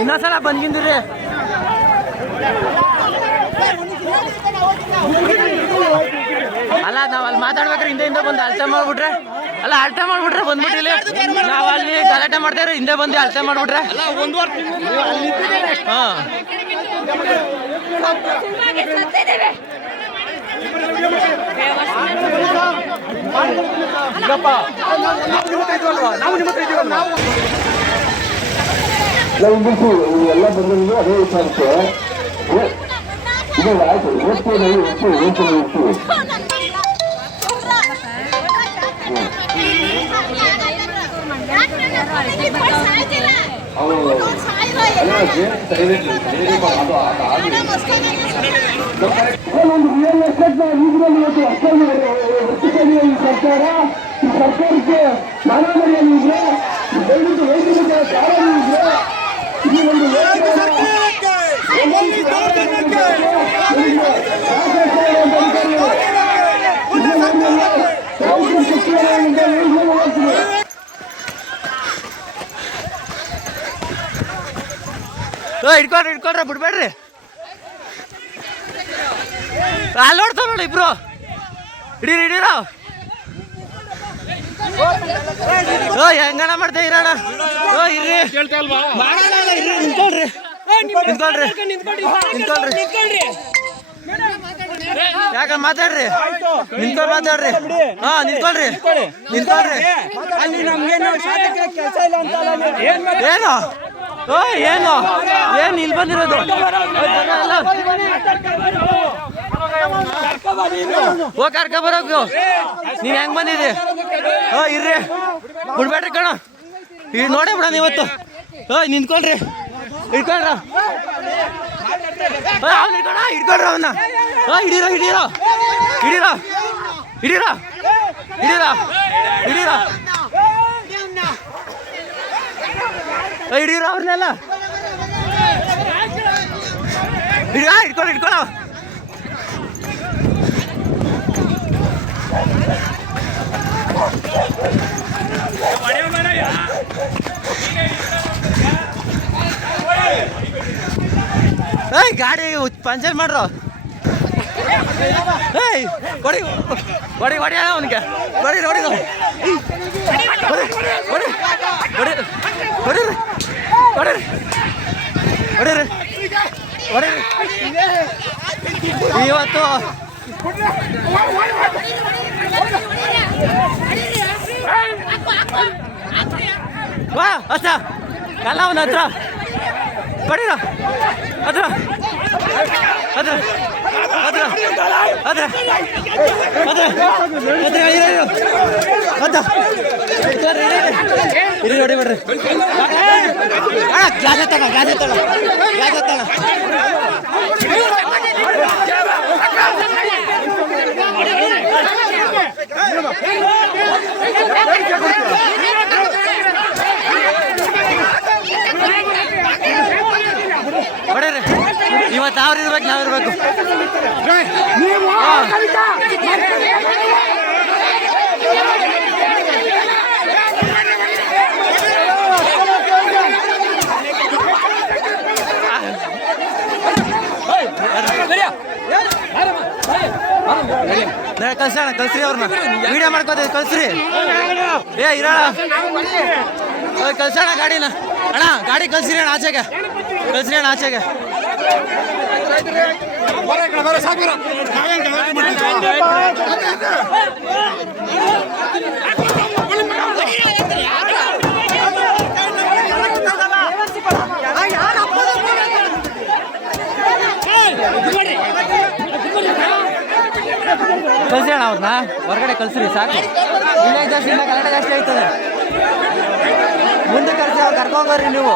ಇನ್ನೊಂದ್ಸಲ ಬಂದ್ಗಿಂದ್ರಿ ಅಲ್ಲ ನಾವ್ ಅಲ್ಲಿ ಮಾತಾಡ್ಬೇಕ್ರೆ ಹಿಂದೆ ಬಂದು ಅಳತೆ ಮಾಡ್ಬಿಟ್ರೆ ಅಲ್ಲ ಅಳತೆ ಮಾಡ್ಬಿಟ್ರೆ ಬಂದ್ಬಿಟ್ಟಿಲ್ಲ ನಾವ್ ಅಲ್ಲಿ ಗಲಾಟೆ ಮಾಡ್ತಾರೆ ಹಿಂದೆ ಬಂದು ಅಳತೆ ಮಾಡ್ಬಿಟ್ರೆ ಹಾ ಎಲ್ಲ ಬಂದಿರೋದು ಅದೇ ವಿಚಾರಕ್ಕೆ ಇದು ಆಯ್ತು ಇವತ್ತು ಒಂದು ರಿಯಲ್ ಎಸ್ಟೇಟ್ ಈಗಲೂ ಇವತ್ತು ಅಷ್ಟೊಂದು ವೃತ್ತಿಪಡಿಯ ಈ ಸರ್ಕಾರ ಈ ಸರ್ಕಾರಕ್ಕೆ ಮಾನವರಿಯಲ್ಲಿ ಇದೆ ದಯವಿಟ್ಟು ವೈದ್ಯಕೀಯ ಕಾರಣ ಇದೆ ಇದು ಒಂದು ಇಟ್ಕೊಳ್ರಿ ಬಿಡ್ಬೇಡ್ರಿ ಅಲ್ಲಿ ನೋಡ್ತಾವ ನೋಡಿ ಇಬ್ರು ಹಿಡೀರ ಹೆಂಗಣ ಮಾಡ್ತಾ ಇರೋಣ ಇರ್ರಿ ನಿಂತ್ಕೊಳ್ರಿ ಯಾಕ ಮಾತಾಡ್ರಿ ಮಾತಾಡ್ರಿ ಹಾ ನಿಂತ್ಕೊಳ್ರಿ ಏನು ಇಲ್ಲಿ ಬಂದಿರೋದು ಕರ್ಕ ಬರೋಕು ನೀವ್ ಹೆಂಗ್ ಬಂದಿದ್ರಿ ಇರ್ರಿ ಬಿಡ್ಬೇಡ್ರಿ ಕಣ ಈಗ ನೋಡೇ ಬಿಡೋಣ ಇವತ್ತು ನಿಂತ್ಕೊಳ್ರಿ ಹಿಡ್ಕೊಳ್ರ ಅವನ್ನ ಹಿಡೀರ ಅವ್ರನ್ನೆಲ್ಲ ಹಿಡ್ಕೊಳ್ಳ ಗಾಡಿ ಪಂಚರ್ ಮಾಡ್ರು ಹೊಡಿ ಅವನಿಗೆ ಇವತ್ತು ವಾ ಅಚ್ಚ ಕಲ್ಲ ಅವನ ಹತ್ರ ಕೊಡಿರ ಹತ್ರ ನೋಡಿ ಬಿಡ್ರಿ ಬಡೀರಿ ಇವತ್ತು ನಾವಿರ್ಬೇಕು ಕಲ್ಸ್ರಿ ಅವ್ರನ್ನ ವಿಡಿಯೋ ಮಾಡ್ಕೋತೀವಿ ಕಲ್ಸ್ರಿ ಇರೋಣ ಕಲ್ಸೋಣ ಗಾಡಿನ ಅಣ್ಣ ಗಾಡಿ ಕಲ್ಸ್ರಿ ಅಣ್ಣ ಆಚೆಗೆ ಕಲ್ಸಿ ಅಣ್ಣ ಅವ್ರನ್ನ ಹೊರಗಡೆ ಕಲ್ಸ್ರಿ ಸಾಕು ಇಲ್ಲೇ ಜಾಸ್ತಿ ಇಲ್ಲ ಕನ್ನಡ ಜಾಸ್ತಿ ಆಯ್ತದೆ ಮುಂದೆ ಕರ್ಸಿ ಅವ್ರು ಕರ್ಕೊಂಡ್ಬರ್ರಿ ನೀವು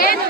ಏನು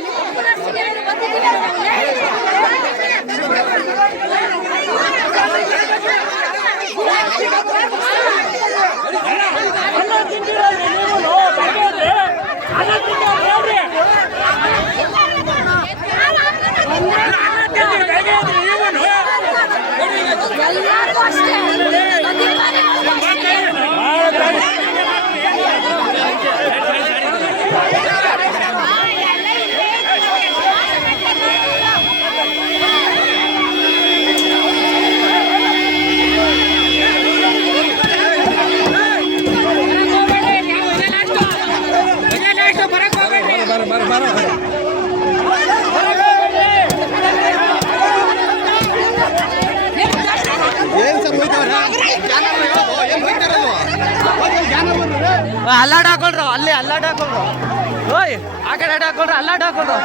ಅಲ್ಲಾಡ್ ಹಾಕೊಳ್ರು, ಅಲ್ಲಿ ಅಲ್ಲಾಡ್ ಹಾಕೊಳ್ರು. ಓಯ್ ಆ ಕಡೆ ಹಾಕೊಳ್ರು, ಅಲ್ಲಾಡ್ ಹಾಕೊಳ್ರು.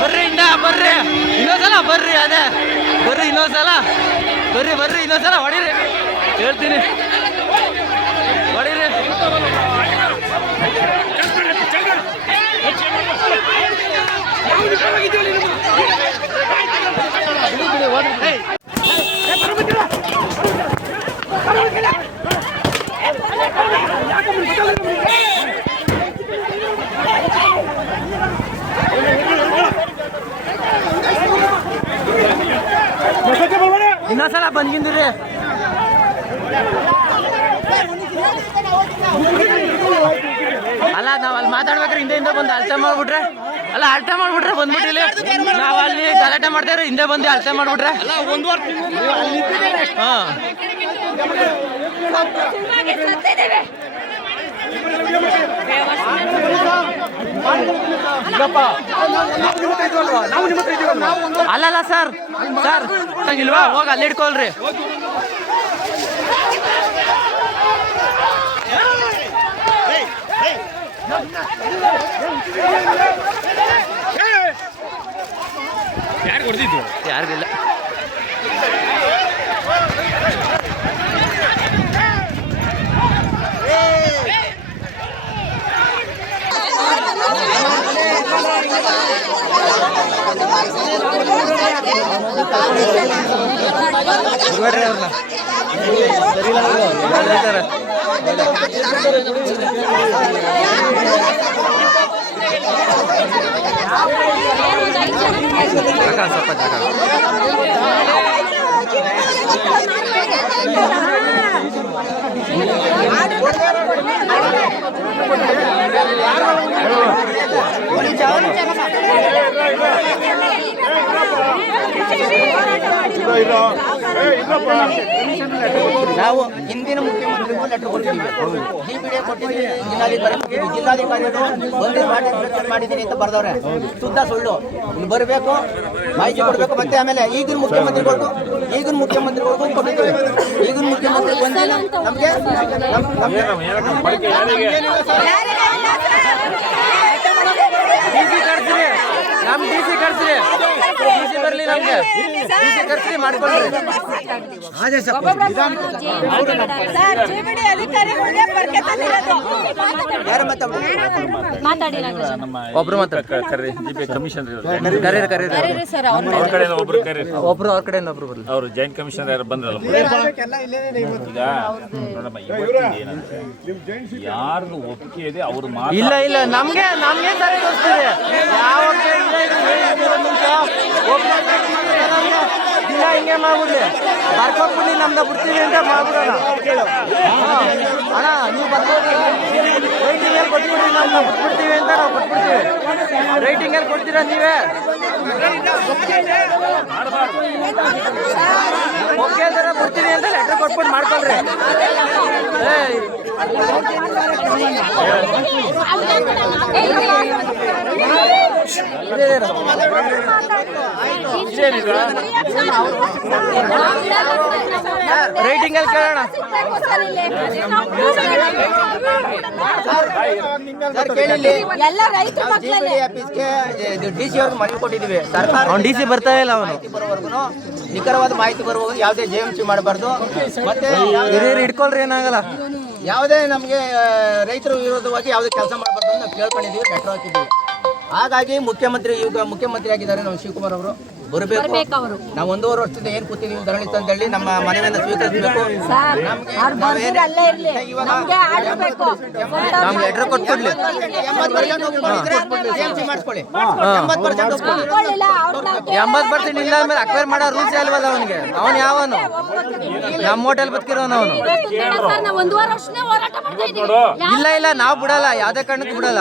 ಬರ್ರಿ ಇನ್ನೊಂದ್ಸಲ ಬರ್ರಿ, ಅದೇ ಬರ್ರಿ ಇನ್ನೊಂದ್ಸಲ, ಬರ್ರಿ ಇನ್ನೊಂದ್ಸಲ ಹೊಡೀರಿ, ಹೇಳ್ತೀನಿ ಹೊಡೀರಿ. ಇನ್ನೊಂದ್ಸಲ ಬಂದ್ಗಿಂದ್ರಿ. ಅಲ್ಲ ನಾವ್ ಅಲ್ಲಿ ಮಾತಾಡ್ಬೇಕ್ರೆ ಹಿಂದೆ ಬಂದು ಅಳತೆ ಮಾಡ್ಬಿಟ್ರೆ, ಅಲ್ಲ ಅಳತೆ ಮಾಡ್ಬಿಟ್ರೆ ಬಂದ್ಬಿಟ್ಟಿಲ್ಲ, ನಾವ್ ಅಲ್ಲಿ ಗಲಾಟೆ ಮಾಡ್ತೇವ್ರಿ, ಹಿಂದೆ ಬಂದು ಅಳತೆ ಮಾಡ್ಬಿಟ್ರೆ. ಹಾ ಅಲ್ಲಲ್ಲ ಸರ್ ಇಲ್ವಾ, ಹೋಗಿ ಅಲ್ಲಿ ಇಟ್ಕೊಳ್ರಿ. ಯಾರು ಕೊಡ್ತಿದ್ರು? ಯಾರಿಗಿಲ್ಲ. ನೋಡ್ರಿ ಅವ್ರನ್ನ ಸ್ವಲ್ಪ ಜಾಗ ನಾವು ಹಿಂದಿನ ಮುಖ್ಯಮಂತ್ರಿಗೂ ಲೆಟರ್ ಕೊಟ್ಟಿದ್ದೀವಿ, ಡಿಪಿಡಿಎ ಕೊಟ್ಟಿದ್ದೀವಿ, ಜಿಲ್ಲಾಧಿಕಾರಿಗಳು ಒಂದು ಮಾಡಿದ್ದೀನಿ ಅಂತ ಬರ್ದವ್ರೆ. ಶುದ್ಧ ಸುಳ್ಳು. ಬರಬೇಕು, ಮಾಹಿತಿ ಕೊಡಬೇಕು. ಮತ್ತೆ ಆಮೇಲೆ ಈಗಿನ ಮುಖ್ಯಮಂತ್ರಿಗಳಿಗೂ ಕೊಟ್ಟಿದ್ದೀವಿ. ಈಗಿನ ಮುಖ್ಯಮಂತ್ರಿ ಬಂದಿಲ್ಲ ನಮಗೆ ನಮ್ ಡಿ ಸಿ ಕರ್ಸ್ರಿ, ಬರ್ಲಿ ನಮ್ಗೆ ಡಿ ಸಿ ಕರ್ಸ್ರಿ ಮಾಡ್ಕೊಳ್ರಿ. ಒಬ್ರು ಮಾತಾಡ್ತಾರೆ, ಒಬ್ರು ಅವ್ರ ಕಡೆಯಿಂದ ಒಬ್ರು ಬರ್ಲಿ. ಅವರು ಜಾಯಿಂಟ್ ಕಮಿಷನರ್ ಯಾರು ಬಂದ್ರಲ್ಲ, ಈಗ ನೋಡಮ್ಮ, ಏನಂದ್ರೆ ಯಾರ್ದು ಒಪ್ಪಿಗೆ ಇದೆ ಅವ್ರು ಇಲ್ಲ ಇಲ್ಲ ನಮ್ಗೆ ಸರಿ ತೋರಿಸ್ತೀರಿ. ಯಾವ ದಿನ ಹಿಂಗೆ ಮಾಡ್ಬಿಡ್ಲಿ, ಬರ್ಕೊಟ್ಬಿಡ್ಲಿ, ನಮ್ದು ಬಿಡ್ತೀವಿ ಅಂತ ಮಾಡ್ಬಿಡೋಣ. ಅಣ್ಣ ನೀವು ಬರ್ಕೊಟ್ಬಿಡ್ರಿ, ಕೊಟ್ಬಿಡ್ರಿ, ನಮ್ದು ಬಿಟ್ಬಿಡ್ತೀವಿ ಅಂತ ನಾವು ಕೊಟ್ಬಿಡ್ತೀವಿ. ರೈಟಿಂಗ್ ಅಲ್ಲಿ ಕೊಡ್ತೀರಾ ನೀವೇ? ಓಕೆ ತರ ಕೊಡ್ತೀನಿ ಅಂತ ಲೆಟರ್ ಕೊಟ್ಬಿಟ್ಟು ಮಾಡ್ಕೊಳ್ರಿ. ರೈಟಿಂಗ್ ಅಲ್ಲಿ ಕೇಳೋಣ. ಸರ್ ಕೇಳಿಲ್ಲಿ ಎಲ್ಲ ರೈತರ ಮಕ್ಕಳೇ ಆಫೀಸ್ಗೆ DC ಅವ್ರಿಗೆ ಮನವಿ ಕೊಟ್ಟಿದ್ದೀವಿ. ಸರ್ಕಾರ ಅವ್ನು DC ಬರ್ತಾ ಇಲ್ಲ ಅವನು. ಬರುವವರೆಗೂ ನಿಖರವಾದ ಮಾಹಿತಿ ಬರುವಾಗ ಯಾವುದೇ JMC ಮಾಡಬಾರ್ದು. ಮತ್ತೆ ಇಟ್ಕೊಳ್ರಿ, ಏನಾಗಲ್ಲ. ಯಾವುದೇ ನಮಗೆ ರೈತರು ವಿರೋಧವಾಗಿ ಯಾವುದೇ ಕೆಲಸ ಮಾಡಬಾರ್ದು ಅಂತ ನಾವು ಕೇಳ್ಕೊಂಡಿದ್ದೀವಿ, ಲೆಟರ್ ಹಾಕಿದ್ದೀವಿ. ಹಾಗಾಗಿ ಈಗ ಮುಖ್ಯಮಂತ್ರಿ ಆಗಿದ್ದಾರೆ ನಮ್ಮ ಶಿವಕುಮಾರ್ ಅವರು ಬರಬೇಕು. ಅವರು ನಾವು 1.5 ವರ್ಷದಿಂದ ಏನ್ ಕೂತಿದ್ದೀವಿ ಧರಣಿ ಅಂತ ಹೇಳಿ ನಮ್ಮ ಮನವಿಯನ್ನು ಸ್ವೀಕರಿಸಬೇಕು. ಅಲ್ಲೇ ಇರ್ಲಿ, ನಮ್ಗೆ ಆರ್ಡರ್ ಬೇಕು. ನಮ್ಗೆ ಲೆಟರ್ ಕೊಟ್ಬಿಡ್ಲಿ. 80% JMC ಮಾಡಿಸ್ಕೊಳ್ಳಿ. 80% ಒಪ್ಕೊಳ್ಳಿ. ಒಪ್ಕೊಳ್ಳಿಲ್ಲ, ಅವ್ರನ್ನ 80% ಇಲ್ಲ ಅಂದ್ಮೇಲೆ ಅಕ್ವೈರ್ ಮಾಡೋ ರೂಲ್ಸ್ ಅಲ್ವಲ್ಲ ಅವನಿಗೆ. ಅವನು ಯಾವನು? ನಮ್ಮ ಹೋಟೆಲ್ ಬದುಕಿರೋನು ಅವನು. ಇವತ್ತು ಬೇಡ ಸರ್, ನಾವು 1.5 ವರ್ಷನೇ ಹೋರಾಟ ಮಾಡ್ತಾ ಇದ್ದೀವಿ. ಇಲ್ಲ ಇಲ್ಲ, ನಾವು ಬಿಡಲ್ಲ, ಯಾವುದೇ ಕಾರಣಕ್ಕೂ ಬಿಡಲ್ಲ.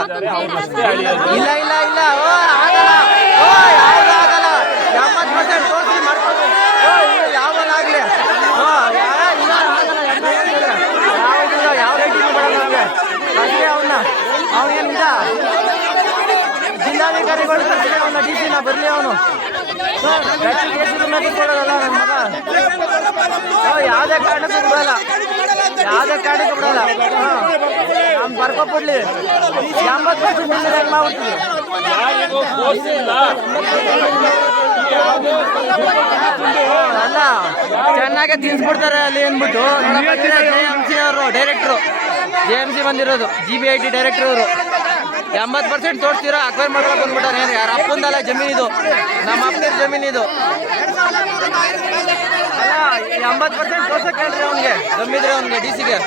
ಇಲ್ಲ ಇಲ್ಲ ಇಲ್ಲ, ಓ ಆಗಲ್ಲ, ಓ ಯಾವ್ದು ಆಗಲ್ಲ. 80% ತೋರಿಸಿ ಮಾಡ್ಕೊಂಡು ಯಾವನಾಗ್ಲಿ ಯಾವುದಿಲ್ಲ, ಯಾವ ರೇಟಿಂಗ್ ಬಿಡಲ್ಲ ನಮಗೆ. ಅಷ್ಟೇ ಅವನೇನಿಲ್ಲ, ಜಿಲ್ಲಾಧಿಕಾರಿಗಳು ಅವನ DC ನ ಬರಲಿ ಅವನು. ಕೊಡೋದಲ್ಲ ನನ್ನ ಮಗ. ಯಾವುದೇ ಕಾರಣಕ್ಕೂ ಬಿಡಲ್ಲ, ಯಾವುದೇ ಕಾರಣಕ್ಕೂ ಬಿಡಲ್ಲ. ನಮ್ಮ ಬರ್ಕೊಬಿಡ್ಲಿ. 80% ಹೆಂಗ್ ಮಾಡ್ಬಿಡ್ತೀವಿ. ಅಲ್ಲ, ಚೆನ್ನಾಗೆ ತಿನ್ಸ್ಬಿಡ್ತಾರೆ ಅಲ್ಲಿ ಅಂದ್ಬಿಟ್ಟು. JMC ಅವರು ಡೈರೆಕ್ಟ್ರು, JMC ಬಂದಿರೋದು GBIT ಡೈರೆಕ್ಟ್ರ್ ಅವರು. 80% ತೋರಿಸ್ತೀರಾ, ಅಕ್ವೈರ್ ಮಾಡ್ಕೊಂಡು ಬಂದ್ಬಿಟ್ಟಾರೆ. ಯಾರು ಅಪ್ಪಂದಲ್ಲ ಜಮೀನಿದು, ನಮ್ಮ ಅಪ್ಪನ ಜಮೀನಿದು. ಅಲ್ಲ, 80% ತೋರ್ಸಕ್ಕೆ ಹೇಳ್ರಿ ಅವನಿಗೆ, ಗಮ್ಮಿದ್ರೆ ಅವನಿಗೆ DC ಗೆ.